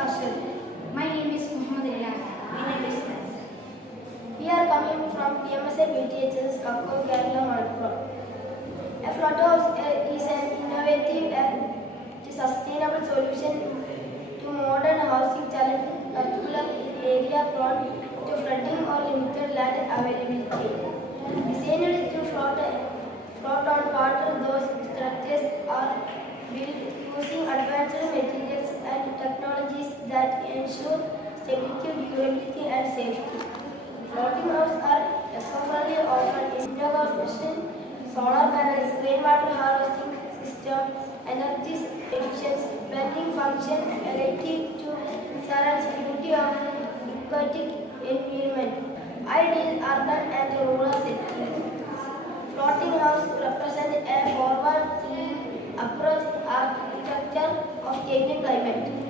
Arshad. My name is Muhammad Ila. My name is Naz. We are coming from PMSA BTHS Kakko, Kerala, Malappuram. A float house is an innovative and sustainable solution to modern housing challenges, particularly in area prone to flooding or limited land availability. Designed to float on water, those structures are built using advanced materials and technologies that ensure stability, durability, and safety. Floating houses are eco-friendly, often integration, solar panels, rainwater harvesting system, energy efficiency, blending function, relative to surrounds beauty of aquatic environment, ideal urban and rural settings. Floating house represent a forward-thinking approach to architecture of changing climate.